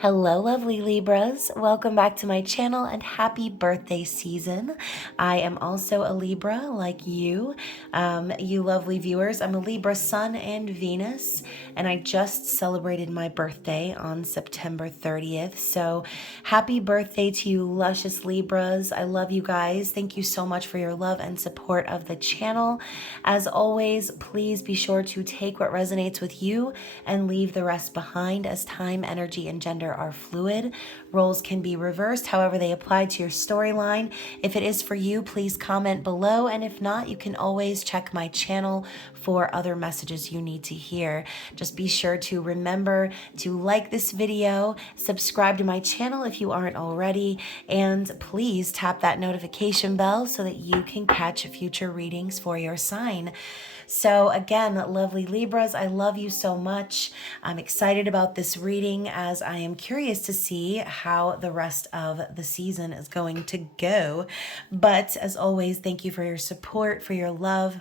Hello, lovely Libras. Welcome back to my channel and happy birthday season. I am also a Libra like you, you lovely viewers. I'm a Libra Sun and Venus, and I just celebrated my birthday on September 30th. So happy birthday to you, luscious Libras. I love you guys. Thank you so much for your love and support of the channel. As always, please be sure to take what resonates with you and leave the rest behind, as time, energy, and gender are fluid. Roles can be reversed however they apply to your storyline. If it is for you, please comment below, and if not, you can always check my channel for other messages you need to hear. Just be sure to remember to like this video, subscribe to my channel if you aren't already, and please tap that notification bell so that you can catch future readings for your sign. So again, lovely Libras, I love you so much. I'm excited about this reading as I am curious to see how the rest of the season is going to go. But as always, thank you for your support, for your love,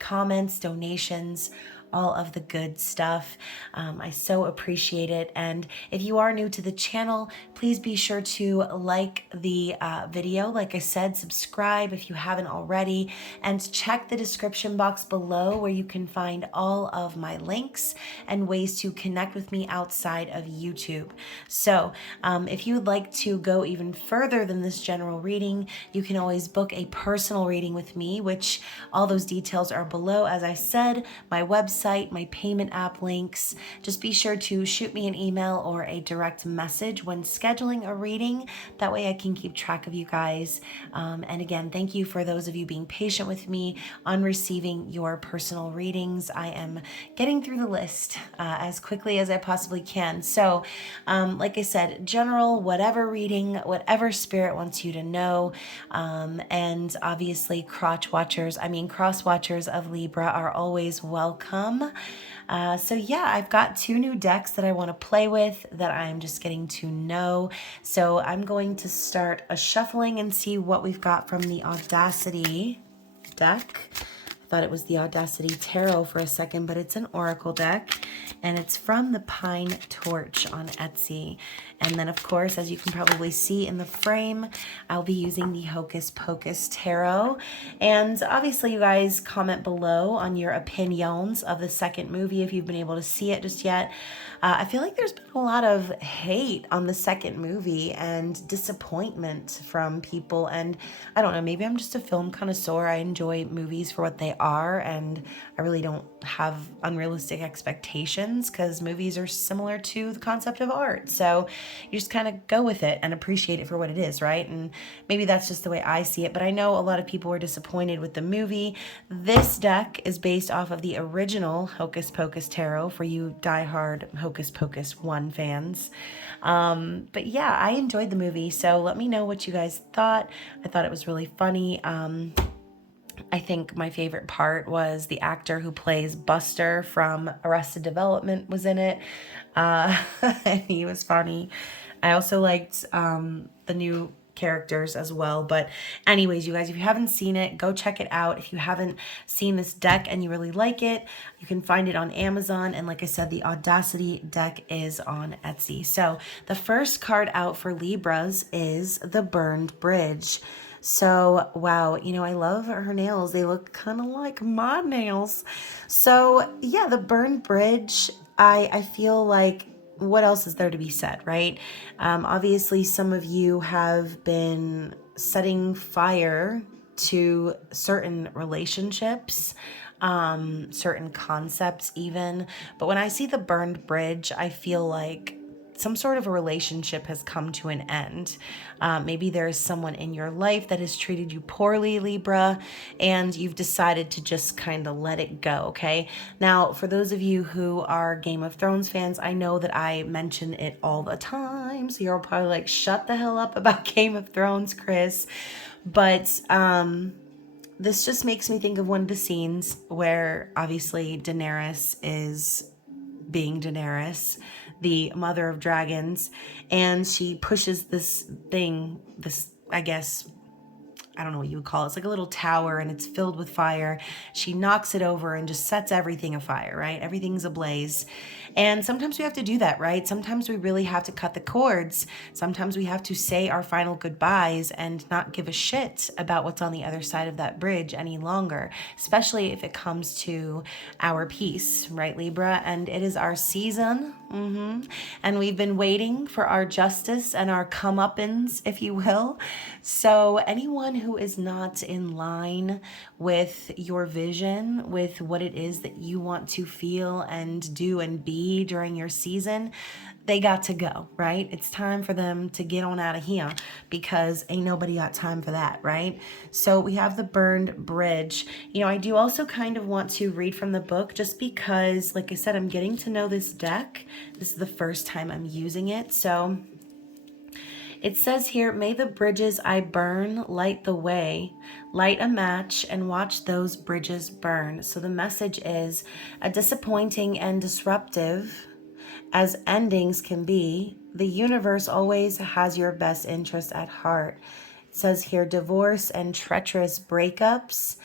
comments, donations, all of the good stuff. I so appreciate it. And if you are new to the channel, please be sure to like the video. Like I said, subscribe if you haven't already, and check the description box below where you can find all of my links and ways to connect with me outside of YouTube. So if you would like to go even further than this general reading, you can always book a personal reading with me, which all those details are below. As I said, my website, my payment app links. Just be sure to shoot me an email or a direct message when scheduling a reading. That way I can keep track of you guys. And again, thank you for those of you being patient with me on receiving your personal readings. I am getting through the list as quickly as I possibly can. So like I said, general, whatever reading, whatever spirit wants you to know. And obviously cross watchers of Libra are always welcome. So yeah, I've got two new decks that I want to play with that I'm just getting to know. So I'm going to start a shuffling and see what we've got from the Audacity deck. I thought it was the Audacity Tarot for a second, but it's an Oracle deck, and it's from the Pine Torch on Etsy. And then, of course, as you can probably see in the frame, I'll be using the Hocus Pocus Tarot. And obviously, you guys comment below on your opinions of the second movie if you've been able to see it just yet. I feel like there's been a lot of hate on the second movie and disappointment from people. And I don't know, maybe I'm just a film connoisseur. I enjoy movies for what they are, and I really don't have unrealistic expectations because movies are similar to the concept of art. So you just kind of go with it and appreciate it for what it is, right? And maybe that's just the way I see it, but I know a lot of people were disappointed with the movie. This deck is based off of the original Hocus Pocus Tarot for you diehard Hocus Pocus 1 fans. But yeah, I enjoyed the movie, so let me know what you guys thought. I thought it was really funny. I think my favorite part was the actor who plays Buster from Arrested Development was in it. And he was funny. I also liked the new characters as well. But anyways, you guys, if you haven't seen it, go check it out. If you haven't seen this deck and you really like it, you can find it on Amazon. And like I said, the Audacity deck is on Etsy. So the first card out for Libras is the Burned Bridge. So, wow, you know, I love her nails. They look kind of like my nails. So, yeah, the Burned Bridge, I feel like, what else is there to be said, right? Obviously, some of you have been setting fire to certain relationships, certain concepts even. But when I see the Burned Bridge, I feel like some sort of a relationship has come to an end. Maybe there's someone in your life that has treated you poorly, Libra, and you've decided to just kind of let it go, okay? Now, for those of you who are Game of Thrones fans, I know that I mention it all the time, so you're probably like, shut the hell up about Game of Thrones, Chris. But this just makes me think of one of the scenes where obviously Daenerys is being Daenerys, the mother of dragons, and she pushes this thing, I guess, I don't know what you would call it. It's like a little tower and it's filled with fire. She knocks it over and just sets everything afire, right? Everything's ablaze. And sometimes we have to do that, right? Sometimes we really have to cut the cords. Sometimes we have to say our final goodbyes and not give a shit about what's on the other side of that bridge any longer, especially if it comes to our peace, right, Libra? And it is our season. And we've been waiting for our justice and our comeuppance, if you will. So anyone who is not in line with your vision, with what it is that you want to feel and do and be during your season, they got to go, right? It's time for them to get on out of here because ain't nobody got time for that, right? So we have the burned bridge. You know, I do also kind of want to read from the book just because, like I said, I'm getting to know this deck. This is the first time I'm using it. So it says here, may the bridges I burn light the way, light a match and watch those bridges burn. So the message is a disappointing and disruptive as endings can be, the universe always has your best interest at heart. It says here, divorce and treacherous breakups,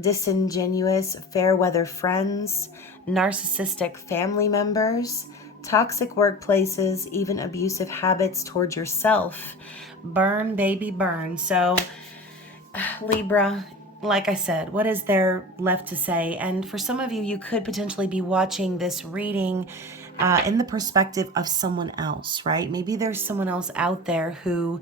disingenuous fair weather friends, narcissistic family members, toxic workplaces, even abusive habits towards yourself. Burn, baby, burn. So, Libra, like I said, what is there left to say? And for some of you, you could potentially be watching this reading in the perspective of someone else, right? Maybe there's someone else out there who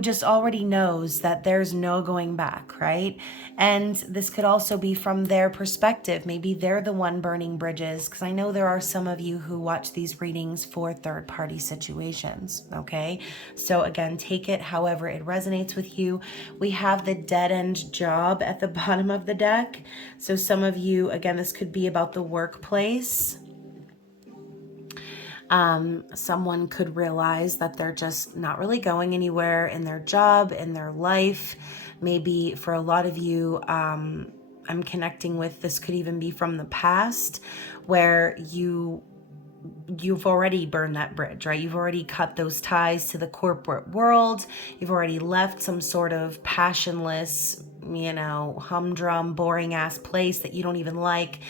just already knows that there's no going back, right? And this could also be from their perspective. Maybe they're the one burning bridges, because I know there are some of you who watch these readings for third-party situations, okay? So again, take it however it resonates with you. We have the dead-end job at the bottom of the deck. So some of you, again, this could be about the workplace. Someone could realize that they're just not really going anywhere in their job, in their life. Maybe for a lot of you, I'm connecting with, this could even be from the past where you've already burned that bridge, right? You've already cut those ties to the corporate world. You've already left some sort of passionless, humdrum, boring ass place that you don't even like.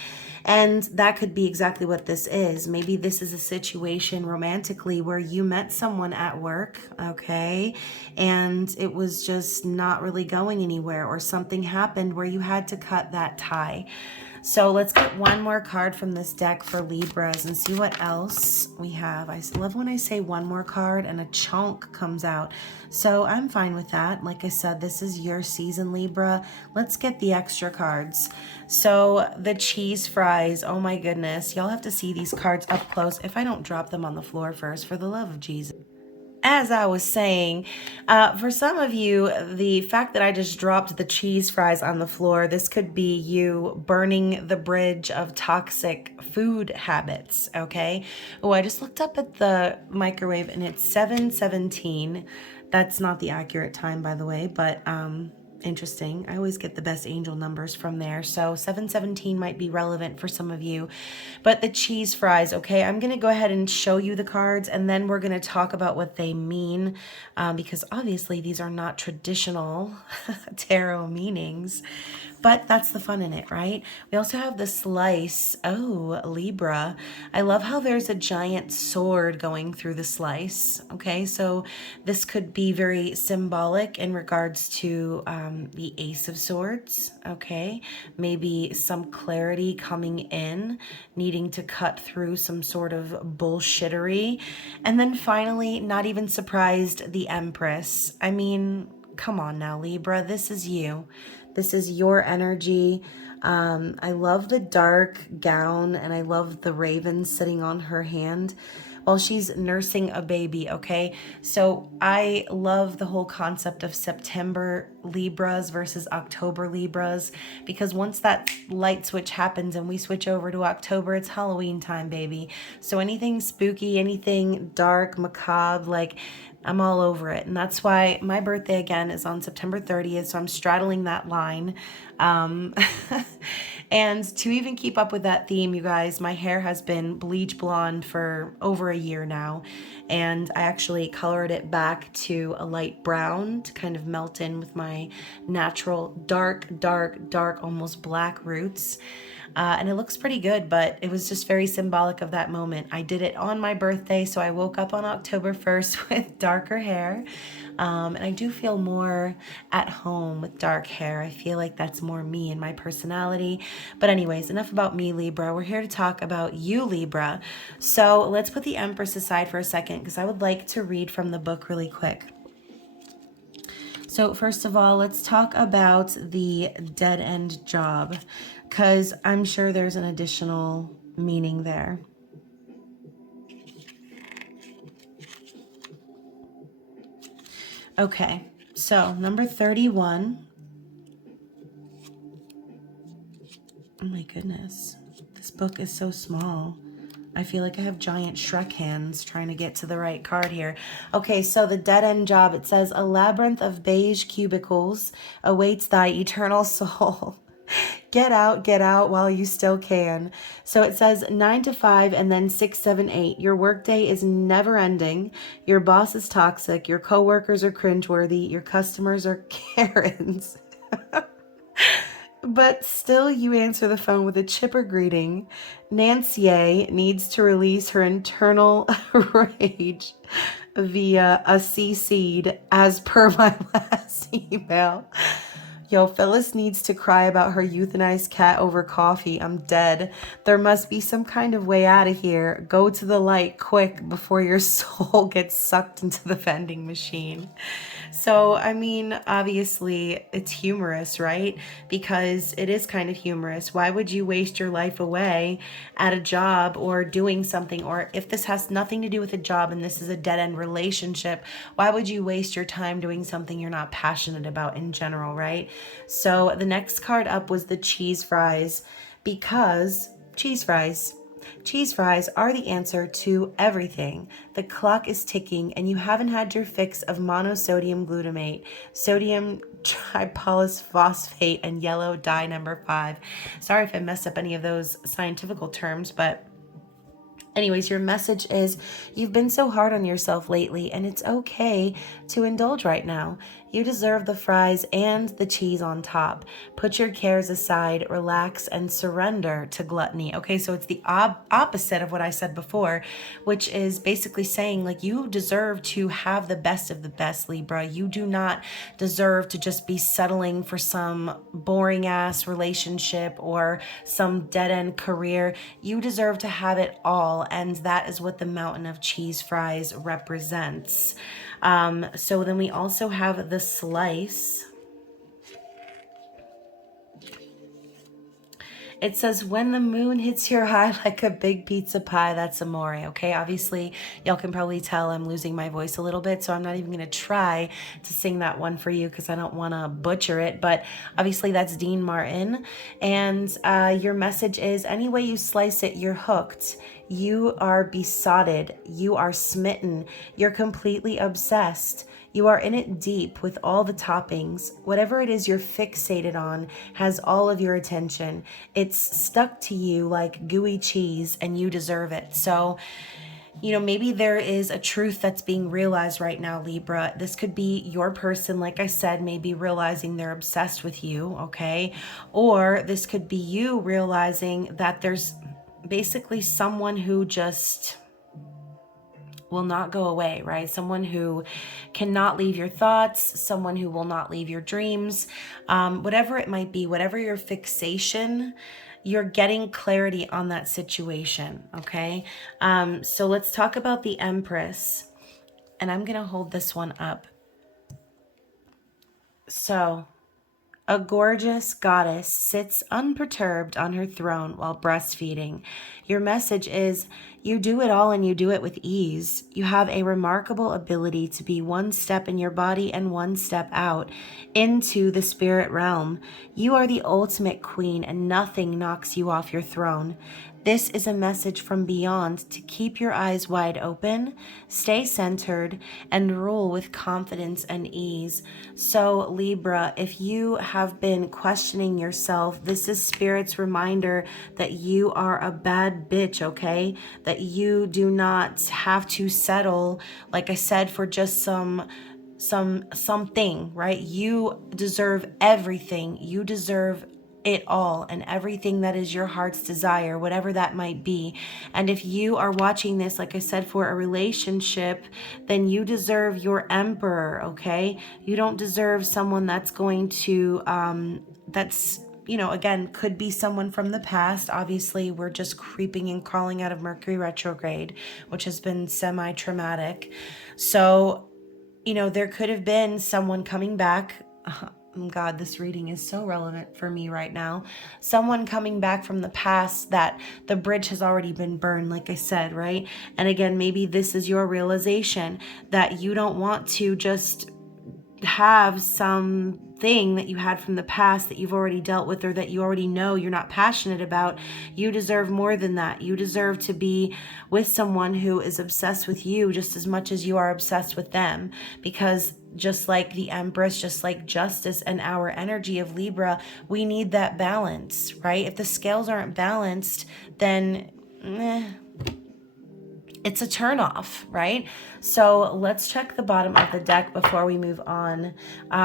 And that could be exactly what this is. Maybe this is a situation romantically where you met someone at work, okay? And it was just not really going anywhere, or something happened where you had to cut that tie. So let's get one more card from this deck for Libras and see what else we have. I love when I say one more card and a chunk comes out. So I'm fine with that. Like I said, this is your season, Libra. Let's get the extra cards. So the cheese fries, oh my goodness. Y'all have to see these cards up close. If I don't drop them on the floor first, for the love of Jesus. As I was saying, for some of you, the fact that I just dropped the cheese fries on the floor, this could be you burning the bridge of toxic food habits, okay? Oh, I just looked up at the microwave and it's 7:17. That's not the accurate time, by the way, but interesting. I always get the best angel numbers from there. So 7:17 might be relevant for some of you. But the cheese fries, okay, I'm going to go ahead and show you the cards, and then we're going to talk about what they mean, because obviously these are not traditional tarot meanings. But that's the fun in it, right? We also have the slice. Oh, Libra. I love how there's a giant sword going through the slice. Okay, so this could be very symbolic in regards to the Ace of Swords. Okay, maybe some clarity coming in, needing to cut through some sort of bullshittery. And then finally, not even surprised, the Empress. I mean, come on now, Libra, this is you. This is your energy. I love the dark gown, and I love the raven sitting on her hand while she's nursing a baby, okay? So I love the whole concept of September Libras versus October Libras, because once that light switch happens and we switch over to October, it's Halloween time, baby. So anything spooky, anything dark, macabre, like, I'm all over it. And that's why my birthday again is on September 30th. So I'm straddling that line. And to even keep up with that theme, you guys, my hair has been bleach blonde for over a year now. And I actually colored it back to a light brown to kind of melt in with my natural dark, almost black roots. And it looks pretty good, but it was just very symbolic of that moment. I did it on my birthday, so I woke up on October 1st with darker hair. And I do feel more at home with dark hair. I feel like that's more me and my personality. But anyways, enough about me, Libra. We're here to talk about you, Libra. So let's put the Empress aside for a second because I would like to read from the book really quick. So first of all, let's talk about the dead end job because I'm sure there's an additional meaning there. Okay, so number 31. Oh my goodness, this book is so small. I feel like I have giant Shrek hands trying to get to the right card here. Okay, so the dead end job, it says, a labyrinth of beige cubicles awaits thy eternal soul. Get out while you still can. So it says 9 to 5 and then 6, 7, 8. Your workday is never ending. Your boss is toxic. Your coworkers are cringeworthy. Your customers are Karens. But still you answer the phone with a chipper greeting. Nancy needs to release her internal rage via a CC'd as per my last email. Yo, Phyllis needs to cry about her euthanized cat over coffee. I'm dead. There must be some kind of way out of here. Go to the light quick before your soul gets sucked into the vending machine. So, I mean, obviously it's humorous, right? Because it is kind of humorous. Why would you waste your life away at a job or doing something? Or if this has nothing to do with a job and this is a dead-end relationship, why would you waste your time doing something you're not passionate about in general, right? So the next card up was the cheese fries, because cheese fries are the answer to everything. The clock is ticking and you haven't had your fix of monosodium glutamate, sodium tripolisphosphate, and yellow dye number 5. Sorry if I messed up any of those scientific terms, but anyways, your message is you've been so hard on yourself lately and it's okay to indulge right now. You deserve the fries and the cheese on top. Put your cares aside, relax, and surrender to gluttony. Okay, so it's the opposite of what I said before, which is basically saying like you deserve to have the best of the best, Libra. You do not deserve to just be settling for some boring ass relationship or some dead end career. You deserve to have it all, and that is what the mountain of cheese fries represents. So then we also have the slice. It says, when the moon hits your eye like a big pizza pie, that's amore, okay? Obviously, y'all can probably tell I'm losing my voice a little bit, so I'm not even going to try to sing that one for you because I don't want to butcher it, but obviously that's Dean Martin, and your message is, any way you slice it, you're hooked. You are besotted. You are smitten. You're completely obsessed. You are in it deep with all the toppings. Whatever it is you're fixated on has all of your attention. It's stuck to you like gooey cheese and you deserve it. So, you know, maybe there is a truth that's being realized right now, Libra. This could be your person, like I said, maybe realizing they're obsessed with you, okay? Or this could be you realizing that there's basically someone who just will not go away, right? Someone who cannot leave your thoughts, someone who will not leave your dreams, whatever it might be, whatever your fixation, you're getting clarity on that situation, okay? So let's talk about the Empress, and I'm gonna hold this one up. So, a gorgeous goddess sits unperturbed on her throne while breastfeeding. Your message is, you do it all and you do it with ease. You have a remarkable ability to be one step in your body and one step out into the spirit realm. You are the ultimate queen and nothing knocks you off your throne. This is a message from beyond to keep your eyes wide open, stay centered, and rule with confidence and ease. So, Libra, if you have been questioning yourself, this is Spirit's reminder that you are a bad bitch, okay? That you do not have to settle, like I said, for just something, right? You deserve everything. You deserve it all and everything that is your heart's desire, whatever that might be. And if you are watching this, like I said, for a relationship, then you deserve your emperor, okay? You don't deserve someone that's going to, that's, you know, again, could be someone from the past. Obviously, we're just creeping and crawling out of Mercury retrograde, which has been semi-traumatic. So, you know, there could have been someone coming back. God, this reading is so relevant for me right now. Someone coming back from the past that the bridge has already been burned, like I said, right? And again, maybe this is your realization that you don't want to just have something that you had from the past that you've already dealt with or that you already know you're not passionate about. You deserve more than that. You deserve to be with someone who is obsessed with you just as much as you are obsessed with them, because just like the Empress, just like justice and our energy of Libra, we need that balance, right? If the scales aren't balanced, then it's a turnoff, right? So let's check the bottom of the deck before we move on.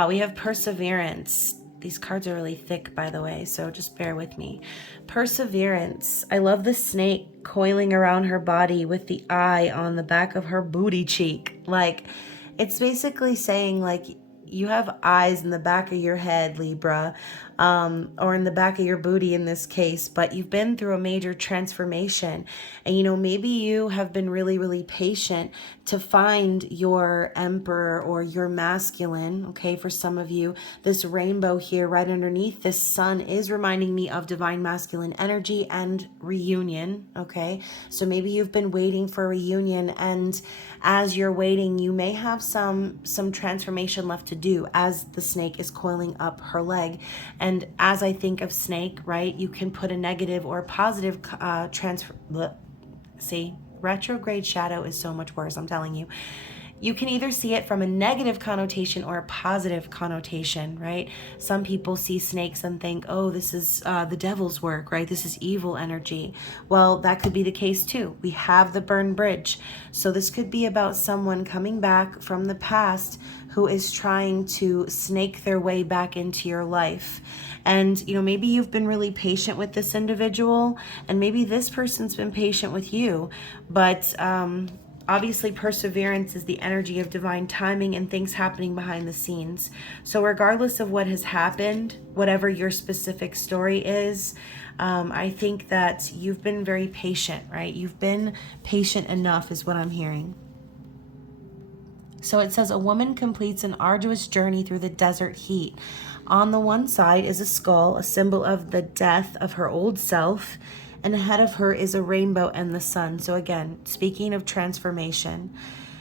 We have Perseverance. These cards are really thick, by the way, so just bear with me. Perseverance. I love the snake coiling around her body with the eye on the back of her booty cheek. Like, it's basically saying, like, you have eyes in the back of your head, Libra, or in the back of your booty in this case, but you've been through a major transformation. And, you know, maybe you have been really, really patient to find your emperor or your masculine, okay? For some of you, this rainbow here right underneath this sun is reminding me of divine masculine energy and reunion, okay? So maybe you've been waiting for a reunion, and as you're waiting, you may have some transformation left to do as the snake is coiling up her leg. And as I think of snake, right, you can put a negative or a positive see, retrograde shadow is so much worse, I'm telling you. You can either see it from a negative connotation or a positive connotation, right? Some people see snakes and think, oh, this is the devil's work, right? This is evil energy. Well, that could be the case too. We have the burned bridge. So this could be about someone coming back from the past who is trying to snake their way back into your life. And, you know, maybe you've been really patient with this individual, and maybe this person's been patient with you, but obviously, perseverance is the energy of divine timing and things happening behind the scenes. So regardless of what has happened, whatever your specific story is, I think that you've been very patient, right? You've been patient enough is what I'm hearing. So it says, a woman completes an arduous journey through the desert heat. On the one side is a skull, a symbol of the death of her old self, and ahead of her is a rainbow and the sun. So again, speaking of transformation.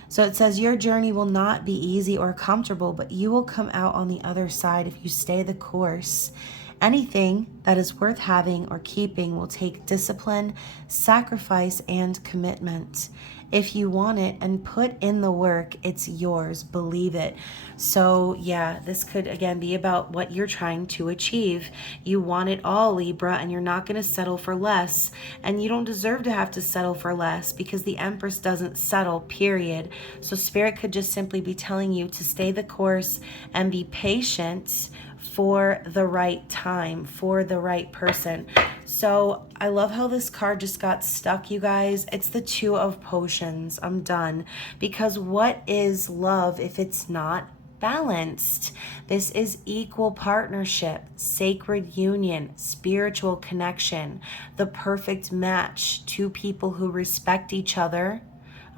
So it says, your journey will not be easy or comfortable, but you will come out on the other side if you stay the course. Anything that is worth having or keeping will take discipline, sacrifice, and commitment. If you want it and put in the work, it's yours. Believe it. So yeah, this could again be about what you're trying to achieve. You want it all, Libra, and you're not going to settle for less. And you don't deserve to have to settle for less, because the Empress doesn't settle, period. So Spirit could just simply be telling you to stay the course and be patient for the right time, for the right person. So I love how this card just got stuck, you guys. It's the Two of Potions. I'm done. Because what is love if it's not balanced? This is equal partnership, sacred union, spiritual connection, the perfect match. Two people who respect each other,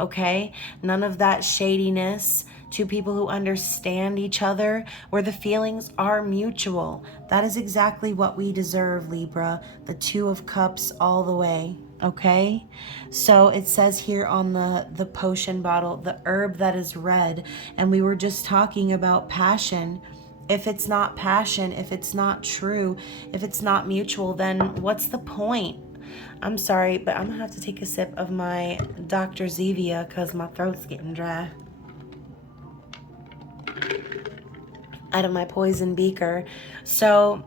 okay? None of that shadiness. Two people who understand each other, where the feelings are mutual. That is exactly what we deserve, Libra. The Two of Cups all the way, okay? So it says here on the potion bottle, the herb that is red, and we were just talking about passion. If it's not passion, if it's not true, if it's not mutual, then what's the point? I'm sorry, but I'm gonna have to take a sip of my Dr. Zevia because my throat's getting dry. Out of my poison beaker. So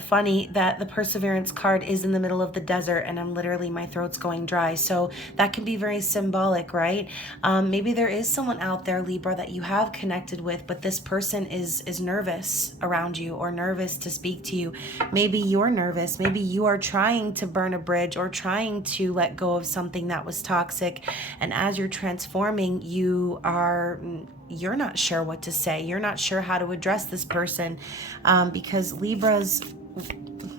funny that the Perseverance card is in the middle of the desert and my throat's going dry. So that can be very symbolic, right? Maybe there is someone out there, Libra, that you have connected with, but this person is nervous around you or nervous to speak to you. Maybe you're nervous. Maybe you are trying to burn a bridge or trying to let go of something that was toxic. And as you're transforming, you're not sure what to say. You're not sure how to address this person, because Libras,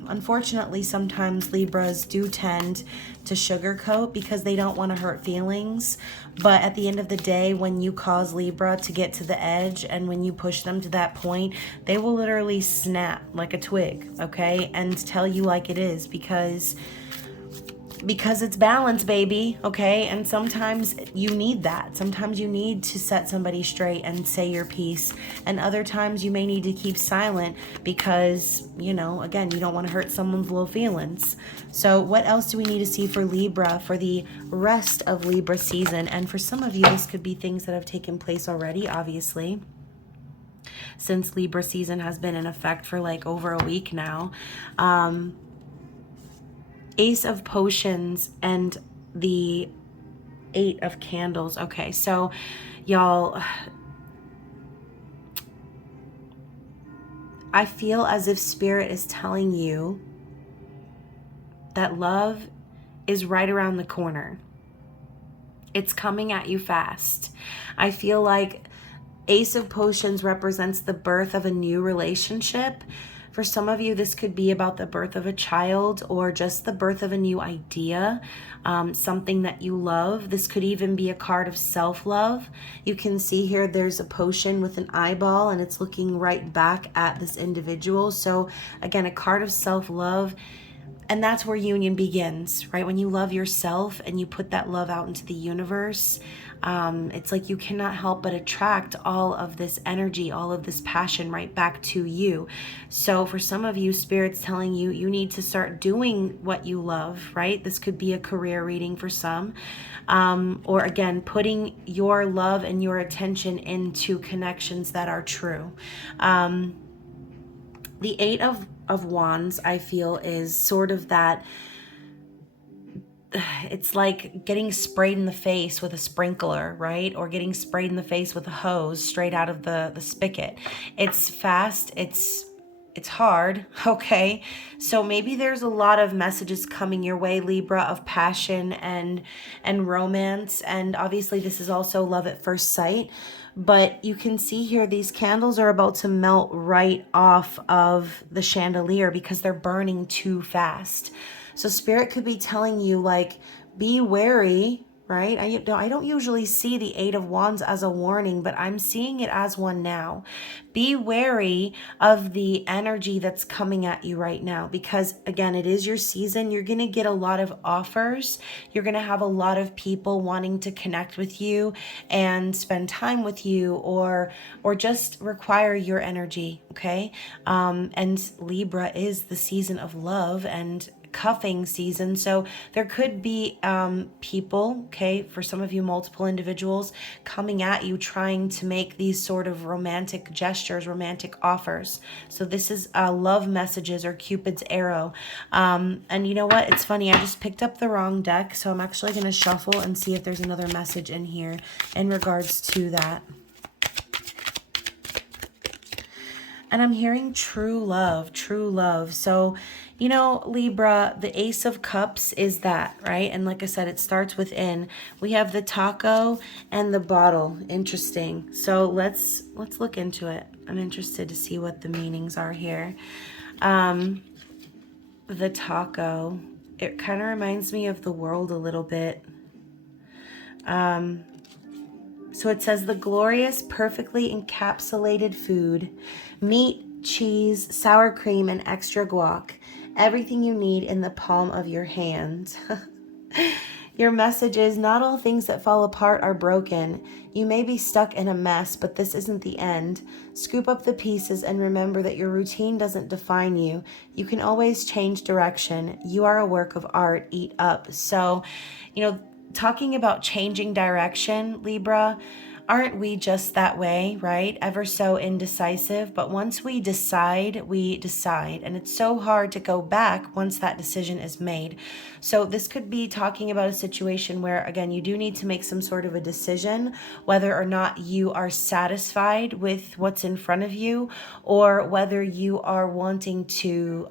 unfortunately, sometimes Libras do tend to sugarcoat because they don't want to hurt feelings. But at the end of the day, when you cause Libra to get to the edge and when you push them to that point, they will literally snap like a twig, okay? And tell you like it is, because it's balance, baby, okay? And sometimes you need that. Sometimes you need to set somebody straight and say your piece. And other times you may need to keep silent because, again, you don't want to hurt someone's low feelings. So what else do we need to see for Libra for the rest of Libra season? And for some of you, this could be things that have taken place already, obviously, since Libra season has been in effect for like over a week now. Ace of Potions and the 8 of Candles. Okay, so y'all, I feel as if Spirit is telling you that love is right around the corner. It's coming at you fast. I feel like Ace of Potions represents the birth of a new relationship. For some of you, this could be about the birth of a child or just the birth of a new idea, something that you love. This could even be a card of self-love. You can see here there's a potion with an eyeball and it's looking right back at this individual. So again, a card of self-love. And that's where union begins, right? When you love yourself and you put that love out into the universe, it's like you cannot help but attract all of this energy, all of this passion right back to you. So for some of you, Spirit's telling you, you need to start doing what you love, right? This could be a career reading for some. Or again, putting your love and your attention into connections that are true. The 8 of Wands, I feel, is sort of that, it's like getting sprayed in the face with a sprinkler, right? Or getting sprayed in the face with a hose straight out of the spigot. It's fast, it's hard, okay? So maybe there's a lot of messages coming your way, Libra, of passion and romance. And obviously this is also love at first sight. But you can see here, these candles are about to melt right off of the chandelier because they're burning too fast. So Spirit could be telling you, like, be wary, right? I don't usually see the 8 of Wands as a warning, but I'm seeing it as one now. Be wary of the energy that's coming at you right now because, again, it is your season. You're going to get a lot of offers. You're going to have a lot of people wanting to connect with you and spend time with you or just require your energy, okay? And Libra is the season of love and cuffing season. So there could be people, okay, for some of you, multiple individuals coming at you trying to make these sort of romantic gestures, romantic offers. So this is love messages or Cupid's arrow. And you know what? It's funny. I just picked up the wrong deck. So I'm actually going to shuffle and see if there's another message in here in regards to that. And I'm hearing true love, true love. So, Libra, the Ace of Cups is that, right? And like I said, it starts within. We have the taco and the bottle. Interesting. So let's look into it. I'm interested to see what the meanings are here. The taco, it kind of reminds me of the world a little bit. So it says the glorious, perfectly encapsulated food, meat, cheese, sour cream, and extra guac. Everything you need in the palm of your hand. Your message is, not all things that fall apart are broken. You may be stuck in a mess, but this isn't the end. Scoop up the pieces and remember that your routine doesn't define you. You can always change direction. You are a work of art. Eat up. So, talking about changing direction, Libra, aren't we just that way, right? Ever so indecisive, but once we decide, we decide. And it's so hard to go back once that decision is made. So this could be talking about a situation where, again, you do need to make some sort of a decision, whether or not you are satisfied with what's in front of you, or whether you are wanting to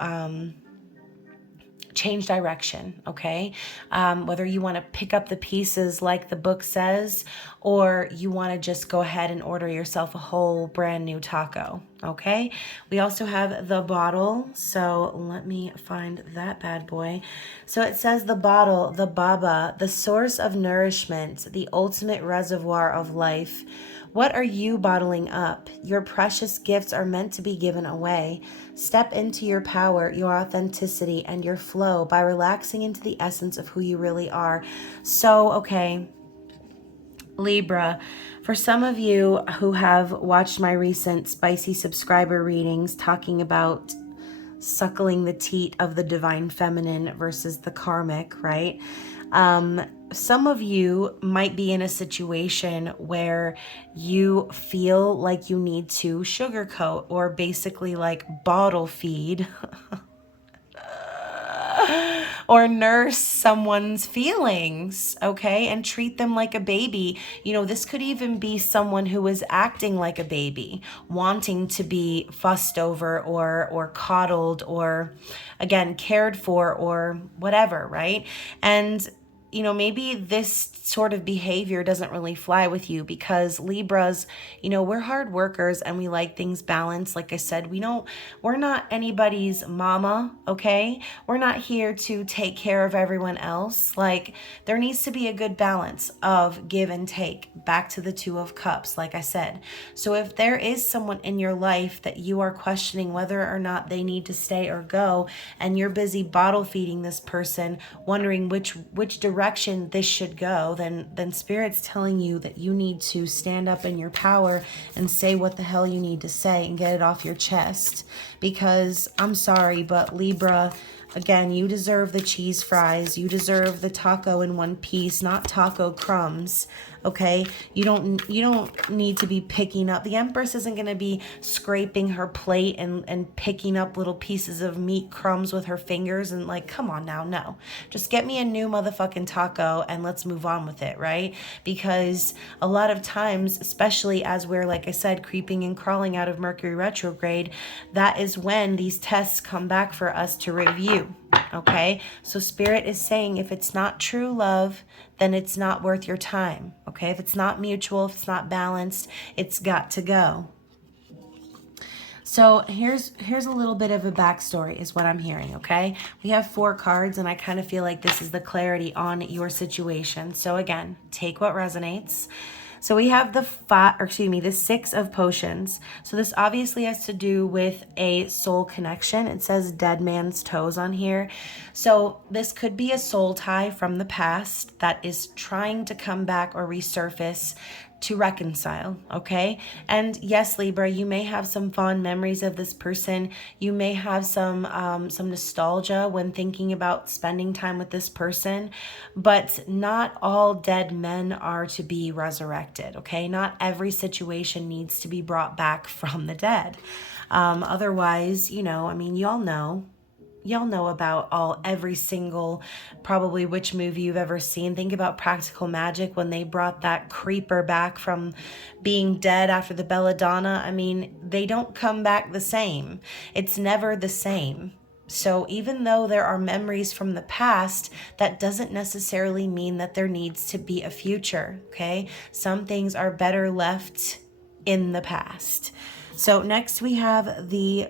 change direction, okay? Whether you want to pick up the pieces like the book says, or you want to just go ahead and order yourself a whole brand new taco, okay? We also have the bottle, so let me find that bad boy. So it says the bottle, the Baba, the source of nourishment, the ultimate reservoir of life. What are you bottling up? Your precious gifts are meant to be given away. Step into your power, your authenticity, and your flow by relaxing into the essence of who you really are. So, okay, Libra, for some of you who have watched my recent spicy subscriber readings talking about suckling the teat of the divine feminine versus the karmic, right? Some of you might be in a situation where you feel like you need to sugarcoat or basically like bottle feed or nurse someone's feelings, okay, and treat them like a baby. You know, this could even be someone who is acting like a baby, wanting to be fussed over or coddled or, again, cared for or whatever, right? And you know, maybe this sort of behavior doesn't really fly with you because Libras, you know, we're hard workers and we like things balanced. Like I said, we're not anybody's mama, okay? We're not here to take care of everyone else. Like, there needs to be a good balance of give and take, back to the Two of Cups, like I said. So if there is someone in your life that you are questioning whether or not they need to stay or go, and you're busy bottle feeding this person, wondering which direction this should go, then Spirit's telling you that you need to stand up in your power and say what the hell you need to say and get it off your chest. Because I'm sorry, but Libra, again, you deserve the cheese fries. You deserve the taco in one piece, not taco crumbs. Okay, you don't need to be picking up. The Empress isn't going to be scraping her plate and picking up little pieces of meat crumbs with her fingers and like, come on now, no. Just get me a new motherfucking taco and let's move on with it, right? Because a lot of times, especially as we're, like I said, creeping and crawling out of Mercury retrograde, that is when these tests come back for us to review. Okay, so Spirit is saying if it's not true love, then it's not worth your time. Okay, if it's not mutual, if it's not balanced, it's got to go. So here's a little bit of a backstory is what I'm hearing, okay? We have 4 cards and I kind of feel like this is the clarity on your situation. So again, take what resonates. So we have the 6 of potions. So this obviously has to do with a soul connection. It says dead man's toes on here. So this could be a soul tie from the past that is trying to come back or resurface to reconcile, okay? And yes, Libra, you may have some fond memories of this person. You may have some nostalgia when thinking about spending time with this person, but not all dead men are to be resurrected, okay? Not every situation needs to be brought back from the dead. Otherwise, you know, I mean, y'all know about every single probably witch movie you've ever seen. Think about Practical Magic when they brought that creeper back from being dead after the belladonna. I mean, they don't come back the same. It's never the same. So even though there are memories from the past, that doesn't necessarily mean that there needs to be a future, okay? Some things are better left in the past. So next we have the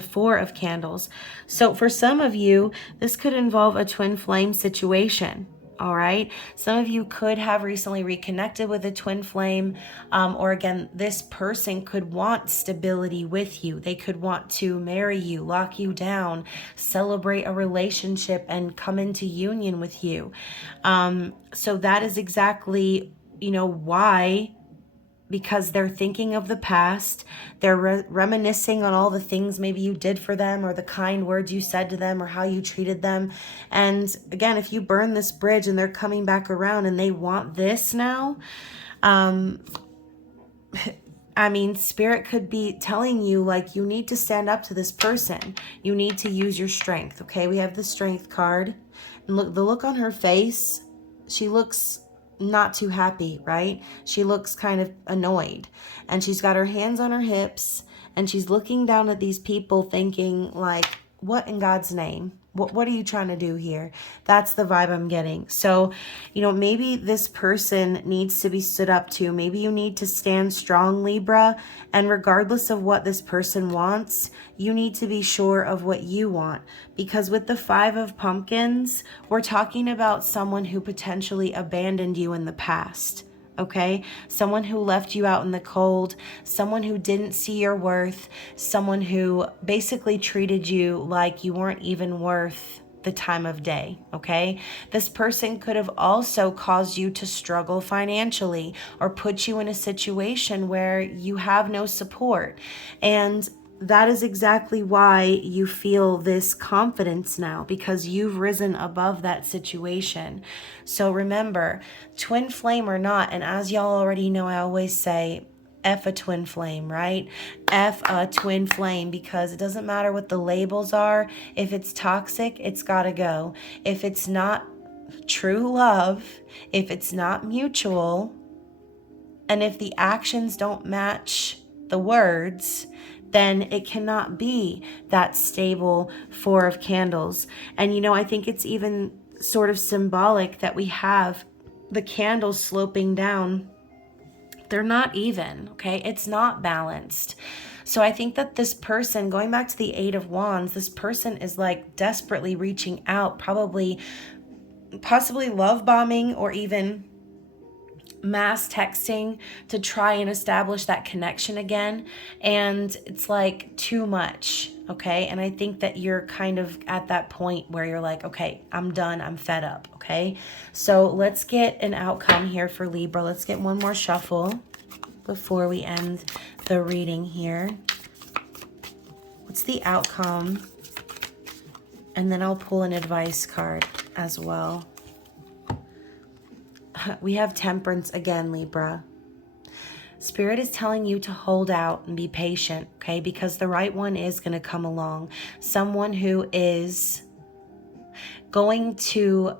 4 of candles. So for some of you, this could involve a twin flame situation. All right. Some of you could have recently reconnected with a twin flame, or again, this person could want stability with you. They could want to marry you, lock you down, celebrate a relationship, and come into union with you. So that is exactly, why. because they're thinking of the past. They're reminiscing on all the things maybe you did for them, or the kind words you said to them, or how you treated them. And again, if you burn this bridge and they're coming back around and they want this now, I mean, Spirit could be telling you, like, you need to stand up to this person. You need to use your strength, okay? We have the Strength card. And look, the look on her face, she looks not too happy, right? She looks kind of annoyed. And she's got her hands on her hips, and she's looking down at these people thinking, like, what in God's name? What are you trying to do here? That's the vibe I'm getting. So, you know, maybe this person needs to be stood up to. Maybe you need to stand strong, Libra. And regardless of what this person wants, you need to be sure of what you want. Because with the 5 of Pumpkins, we're talking about someone who potentially abandoned you in the past. Okay, someone who left you out in the cold, someone who didn't see your worth, someone who basically treated you like you weren't even worth the time of day. Okay, this person could have also caused you to struggle financially, or put you in a situation where you have no support. And that is exactly why you feel this confidence now, because you've risen above that situation. So remember, twin flame or not, and as y'all already know, I always say, F a twin flame, right? F a twin flame, because it doesn't matter what the labels are. If it's toxic, it's gotta go. If it's not true love, if it's not mutual, and if the actions don't match the words, then it cannot be that stable 4 of Candles. And you know, I think it's even sort of symbolic that we have the candles sloping down. They're not even, okay? It's not balanced. So I think that this person, going back to the 8 of Wands, this person is like desperately reaching out, possibly love bombing, or even mass texting to try and establish that connection again. And it's like too much, okay? And I think that you're kind of at that point where you're like, okay, I'm done, I'm fed up, okay? So let's get an outcome here for Libra. Let's get one more shuffle before we end the reading here. What's the outcome? And then I'll pull an advice card as well. We have Temperance again, Libra. Spirit is telling you to hold out and be patient, okay? Because the right one is going to come along. Someone who is going to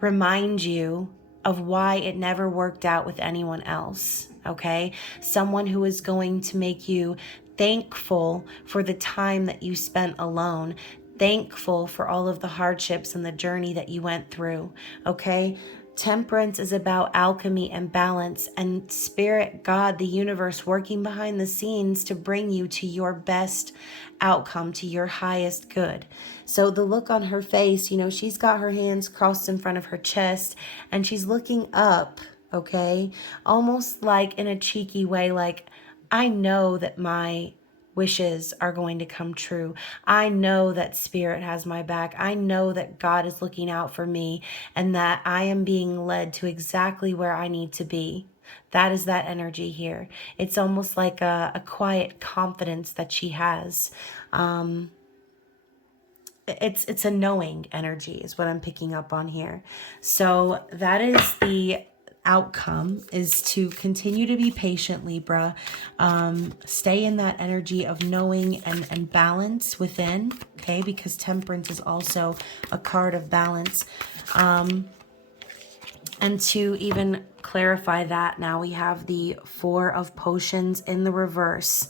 remind you of why it never worked out with anyone else, okay? Someone who is going to make you thankful for the time that you spent alone, thankful for all of the hardships and the journey that you went through, okay? Temperance is about alchemy and balance, and Spirit, God, the universe, working behind the scenes to bring you to your best outcome, to your highest good. So the look on her face, you know, she's got her hands crossed in front of her chest and she's looking up, okay? Almost like in a cheeky way, like, I know that my wishes are going to come true. I know that Spirit has my back. I know that God is looking out for me, and that I am being led to exactly where I need to be. That is that energy here. It's almost like a quiet confidence that she has. It's a knowing energy is what I'm picking up on here. So that is the outcome, is to continue to be patient, Libra. Stay in that energy of knowing and balance within, okay? Because Temperance is also a card of balance. And to even clarify that, now we have the 4 of Potions in the reverse.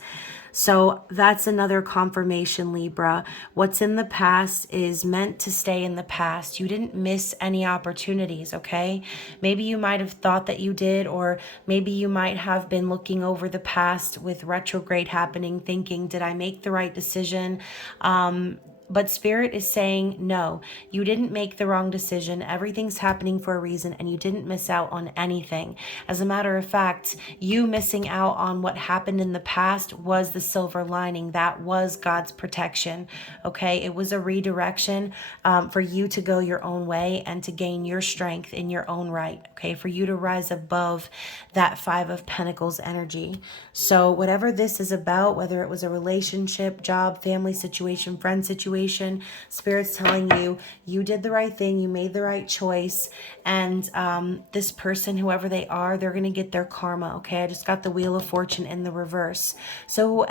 So that's another confirmation, Libra. What's in the past is meant to stay in the past. You didn't miss any opportunities, okay? Maybe you might have thought that you did, or maybe you might have been looking over the past with retrograde happening, thinking, did I make the right decision? But Spirit is saying, no, you didn't make the wrong decision. Everything's happening for a reason, and you didn't miss out on anything. As a matter of fact, you missing out on what happened in the past was the silver lining. That was God's protection. Okay, it was a redirection for you to go your own way and to gain your strength in your own right. Okay, for you to rise above that Five of Pentacles energy. So whatever this is about, whether it was a relationship, job, family situation, friend situation, Spirit's telling you, you did the right thing, you made the right choice, and this person, whoever they are, they're going to get their karma, okay? I just got the Wheel of Fortune in the reverse. So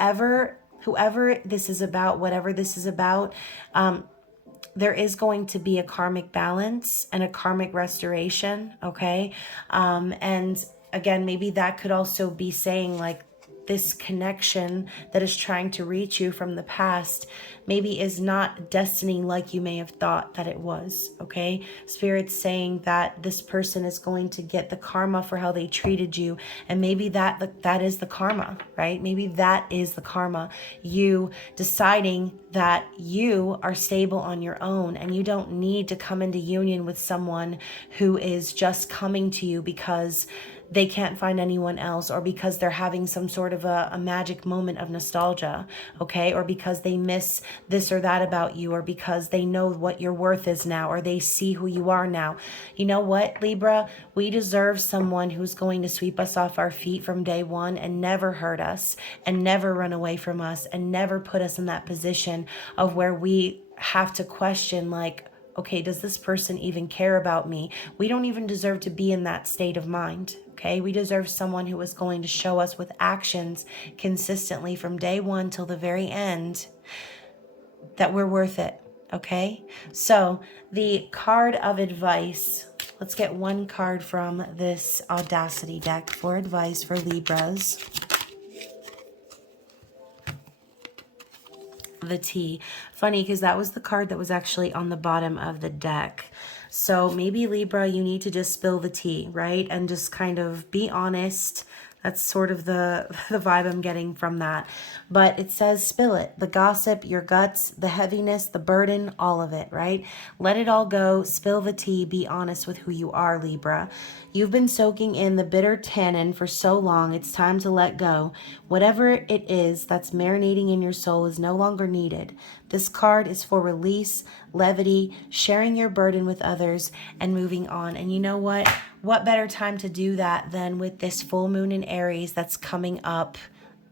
whoever this is about, whatever this is about, there is going to be a karmic balance and a karmic restoration, okay? And again, maybe that could also be saying like, this connection that is trying to reach you from the past maybe is not destiny like you may have thought that it was, okay? Spirit's saying that this person is going to get the karma for how they treated you, and maybe that is the karma, right? Maybe that is the karma. You deciding that you are stable on your own and you don't need to come into union with someone who is just coming to you because they can't find anyone else, or because they're having some sort of a magic moment of nostalgia, okay? Or because they miss this or that about you, or because they know what your worth is now, or they see who you are now. You know what, Libra? We deserve someone who's going to sweep us off our feet from day one and never hurt us and never run away from us and never put us in that position of where we have to question, like, okay, does this person even care about me? We don't even deserve to be in that state of mind. Okay, we deserve someone who is going to show us with actions consistently from day one till the very end that we're worth it. Okay, so the card of advice, let's get one card from this Audacity deck for advice for Libras. The T. Funny, because that was the card that was actually on the bottom of the deck. So maybe Libra, you need to just spill the tea, right? And just kind of be honest. That's sort of the vibe I'm getting from that. But it says spill it. The gossip, your guts, the heaviness, the burden, all of it, right? Let it all go. Spill the tea. Be honest with who you are, Libra. You've been soaking in the bitter tannin for so long. It's time to let go. Whatever it is that's marinating in your soul is no longer needed. This card is for release, levity, sharing your burden with others, and moving on. And you know what? What better time to do that than with this full moon in Aries that's coming up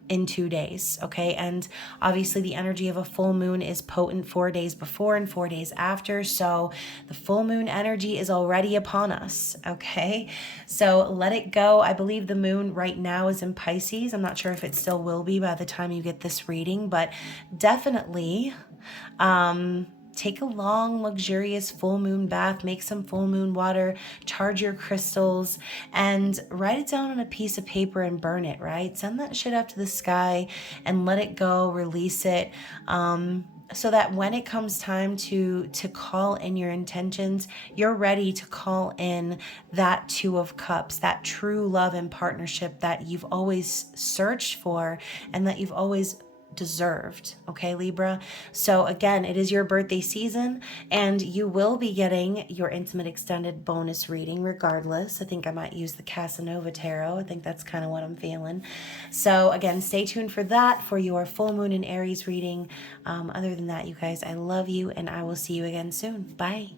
in 2 days, okay? And obviously the energy of a full moon is potent 4 days before and 4 days after, so the full moon energy is already upon us, okay? So let it go. I believe the moon right now is in Pisces. I'm not sure if it still will be by the time you get this reading, but definitely take a long, luxurious full moon bath, make some full moon water, charge your crystals, and write it down on a piece of paper and burn it, right? Send that shit up to the sky and let it go, release it, so that when it comes time to call in your intentions, you're ready to call in that Two of Cups, that true love and partnership that you've always searched for and that you've always deserved. Okay, Libra? So again, it is your birthday season and you will be getting your intimate extended bonus reading regardless. I think I might use the Casanova Tarot. I think that's kind of what I'm feeling. So again, stay tuned for that, for your full moon in Aries reading. Other than that, you guys, I love you and I will see you again soon. Bye.